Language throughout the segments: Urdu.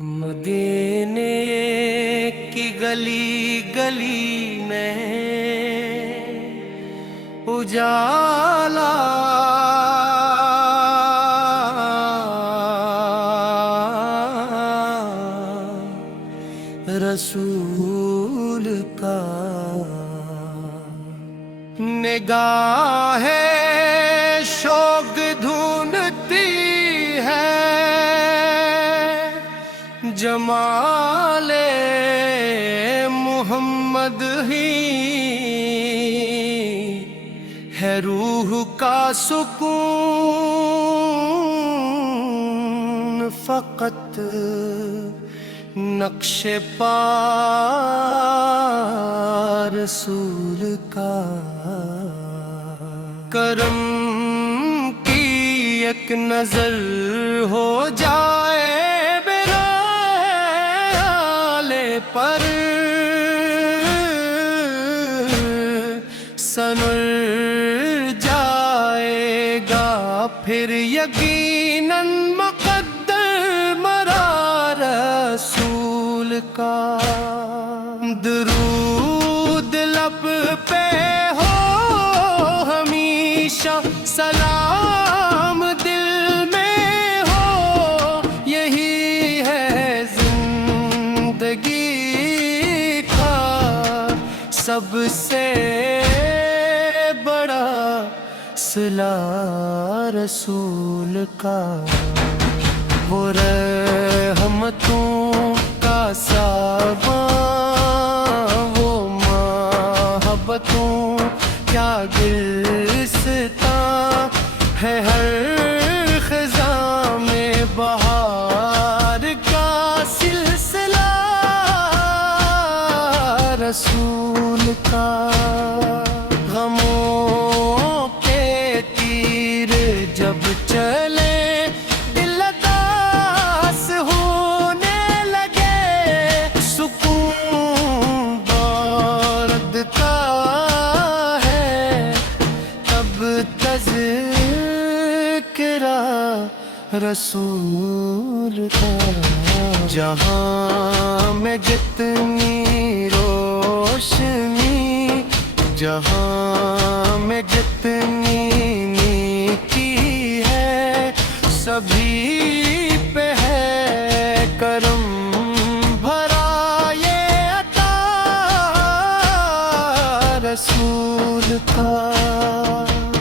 مدینے کی گلی گلی میں اجالا رسول کا نگاہ شوق ڈھونڈتی ہے جمال محمد ہی ہے روح کا سکون فقط نقش پا رسول کا کرم کی ایک نظر ہو جائے پر سنور جائے گا پھر یقیناً مقدر مرا رسول کا درود لب پہ ہو ہمیشہ سلام دل میں ہو یہی ہے زندگی سب سے بڑا صلہ رسول کا وہ رحمتوں کا سامان وہ محبتوں کیا گلستاں ہے ہر خزاں میں بہار کا سلسلہ رسول کا غموں کے تیر جب چلے دل اداس ہونے لگے سکون بردتا ہے تب تذکرہ رسول کا جہاں میں جتنی روشنی جہاں میں جتنی نیکی ہے سبھی پہ ہے کرم بھرا یہ عطا رسول کا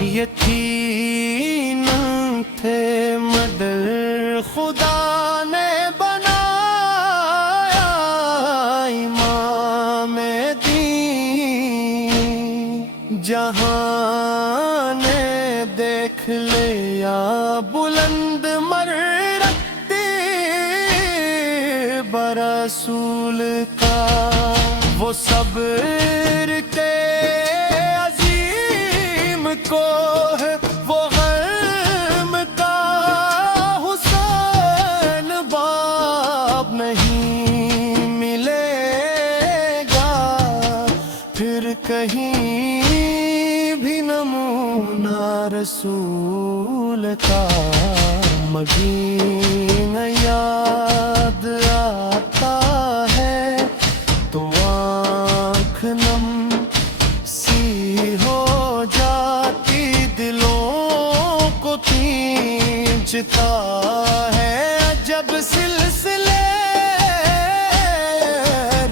یتیم تھے مدر خدا نے بنایا امام دین جہاں نے دیکھ لیا بلند مرتبے برسول کا وہ صبر کے عظیم کو ہے وہ غم کا حسین باب نہیں ملے گا پھر کہیں بھی نمونہ رسول کا مدینہ یاد آتا ہے تو آنکھ نم سی ہو جاتی دلوں کو کھینچتا ہے جب سلسلے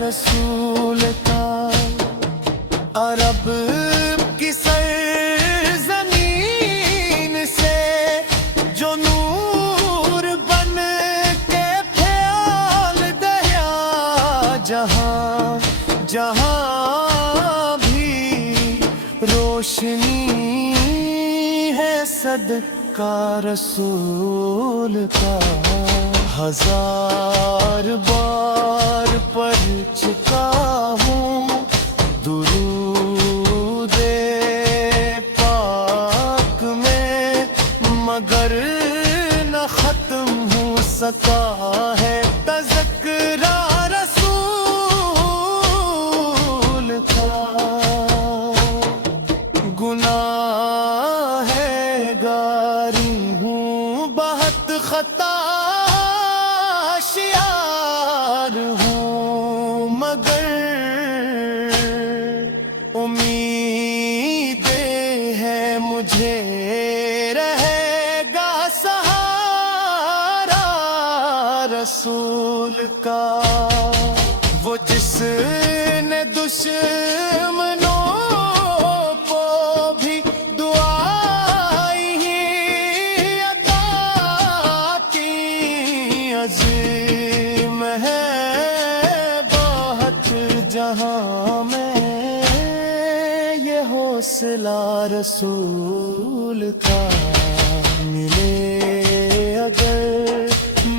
رسول کا عرب کی سرزمین سے جو نور بن کے پھیل گیا جہاں جہاں بھی روشنی ہے صدقہ رسول کا ہزار بار پڑھ چکا ہوں درود پاک میں مگر نہ ختم ہو سکا ہے تذکرہ رسول کا گناہ ہے گاری ہوں بہت خطا شیا رسول کا، وہ جس نے دشمنوں کو بھی دعائیں ہی عطا کی، عظیم ہے بہت جہاں میں یہ حوصلہ رسول کا، ملے اگر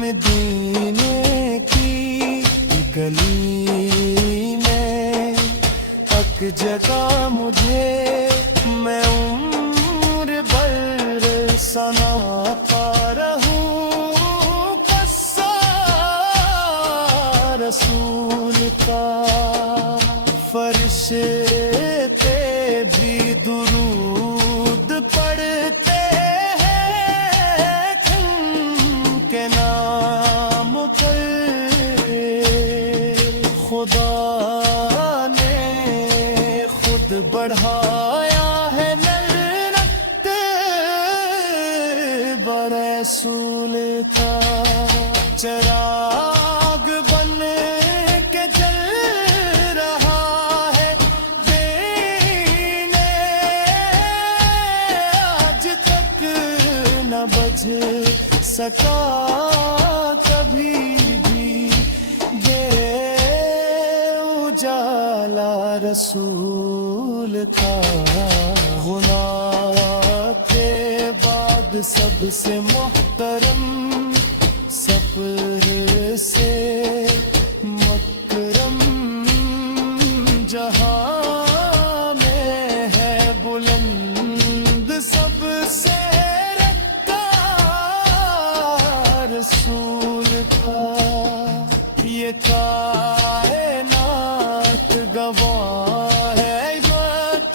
مدینے کی گلی میں ایک جگہ مجھے، میں عمر بھر سناتا رہوں قصہ رسول کا، فرش پہ بھی درود پڑھتے ہیں کھن کے نام پر، خدا نے خود بڑھایا ہے نعمت برسول کا، چراغ بن کے جل رہا ہے دین، آج تک نہ بجھ سکا کبھی بھی یہ اجالا رسول کا، گناہ کے بعد سب سے محترم، سفر سے مکرم، جہاں میں ہے بلند سب سے رکھا رسول کا، یہ کائنات گواہ ہے،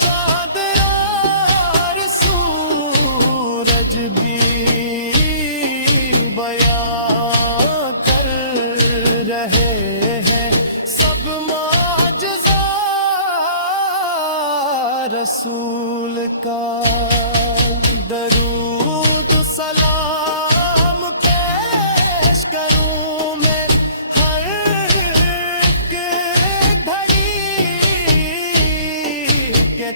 چاندرار سورج بھی بیان کر رہے ہیں سب معجزہ رسول کا، درود سلام پیش کروں میں ہر ایک گھڑی کے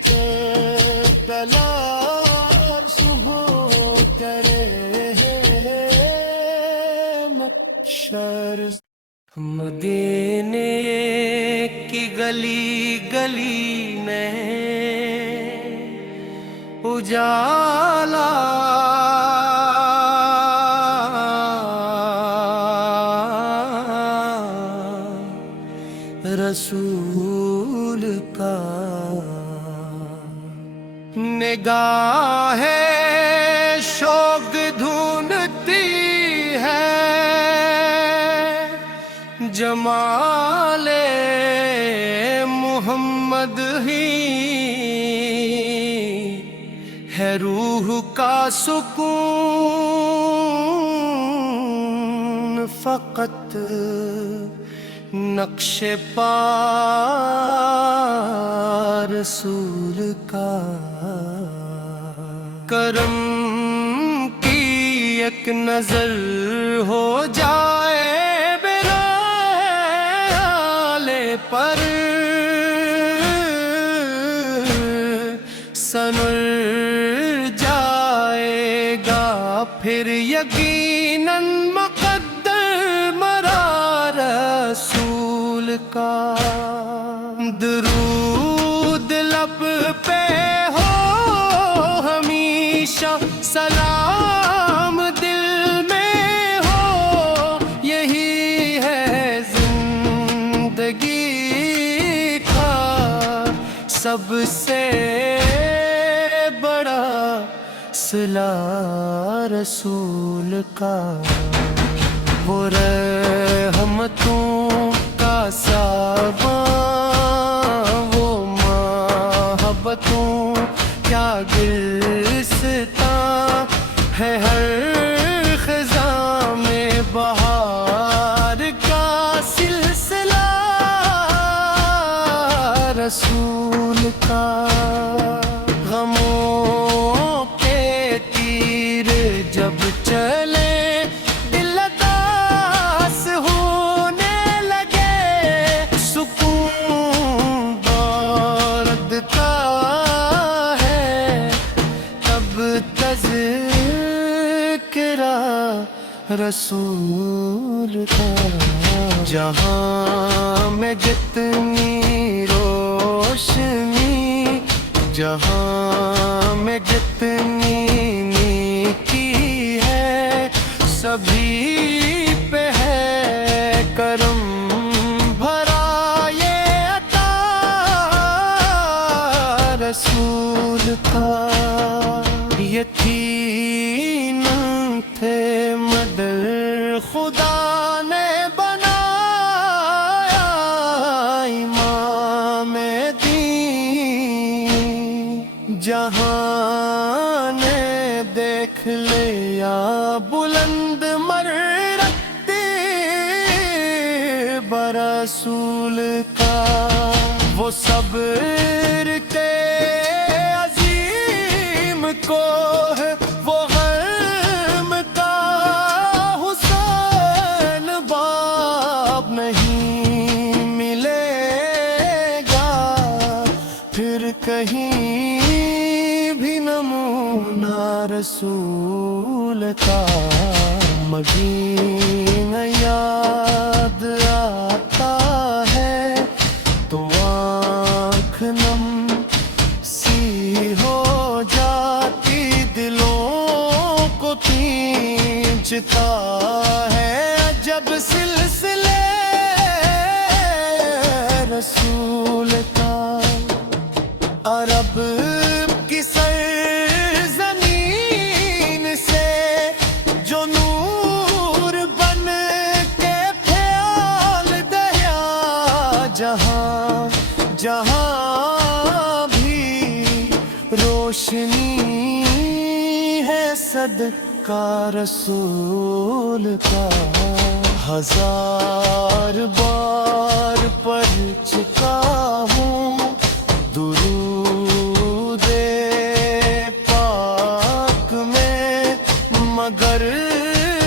تلار صبح کرے محشر، مدینے کی گلی گلی میں اجالا رسول کا، نگاہ شوق ڈھونڈتی ہے جمال محمد ہی ہے، روح کا سکون فقط نقش پا رسول کا، کرم کی ایک نظر ہو جائے میرا آلے پر، سنر جائے گا پھر یقیناً مقدر مرا رسول کا، درود لب پہ ہو ہمیشہ، سلام دل میں ہو، یہی ہے زندگی کا سب سے بڑا صلہ رسول کا، وہ رحمتوں کا سامان، وہ محبتوں کیا گلستاں ہے، ہر خزاں میں بہار کا سلسلہ رسول کا، غموں کے تیر جب چلے دل اداس رسول کا جہاں میں جتنی روشنی جہاں میں جتنی نیکی ہے سبھی پہ ہے کرم بھرا یہ عطا رسول کا یہ تین تھے مدر خدا نے بنایا امام دین جہاں نے دیکھ لیا بلند مرتبہ برسول کا وہ صبر کے عظیم کو ہے وہ غم کا حسین باب نہیں ملے گا پھر کہیں بھی نمونہ رسول کا مدینہ یاد آتا ہے تو آنکھ نم سی ہو جاتی دلوں کو کھینچتا ہے جب سلسلے رسول کا عرب کی سرزمین سے جو نور بن کے پھیل دیا جہاں جہاں بھی روشنی ہے صدقہ رسول کا ہزار بار پڑھ چکا ہوں درود پاک میں مگر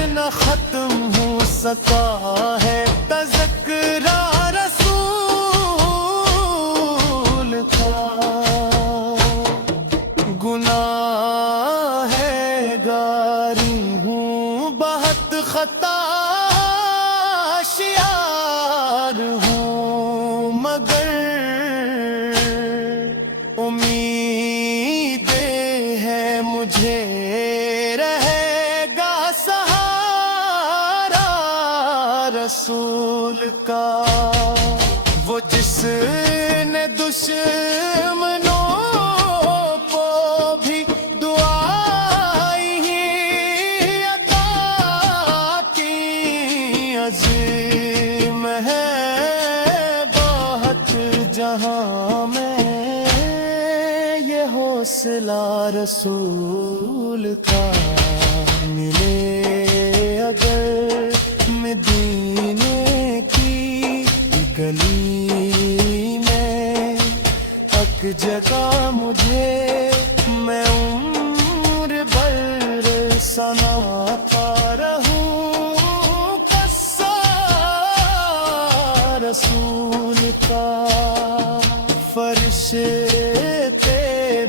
نہ ختم ہو سکا ہے تذکرہ رسول کا گناہ ہے گاری ہوں بہت خطا شیار ہوں مگر امید ہے مجھے رہے گا سہارا رسول کا وہ جس نے دشمنوں کو بھی دعائی ہی عطا کی عظیم ہے بہت جہاں میں یہ حوصلہ رسول کا ملے اگر مدینے کی گلی میں اک جگہ مجھے میں عمر بھر سناتا رہوں قصہ رسول کا فرشتے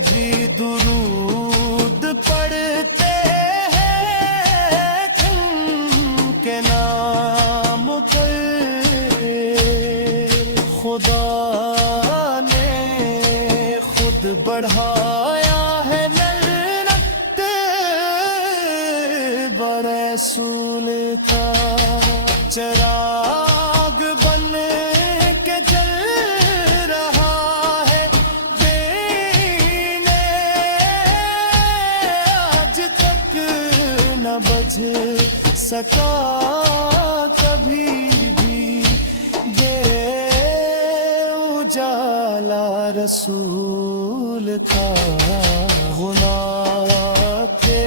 بھی درود پڑھتے ہیں تم کے نام پر خدا نے خود بڑھایا ہے نعمت برسول کا چراغ بن کے جل رہا ہے دینے آج تک نہ بجھ سکا کبھی بھی اجالا رسول کا گناہ کے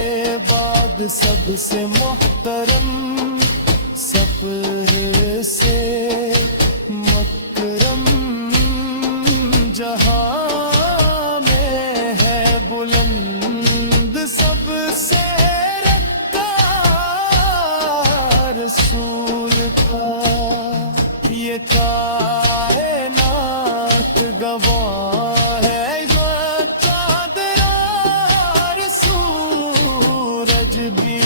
بعد سب سے محترم سفر سے مکرم جہاں میں ہے بلند سب سے رکھا رسول کا یہ کائنات گواہ ہے چاندرار سورج بھی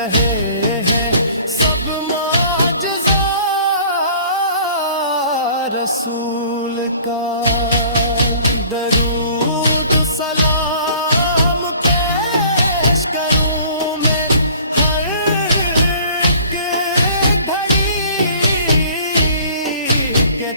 رہے ہیں سب معجزہ رسول کا درود سلام پیش کروں میں ہر ایک گھڑی کے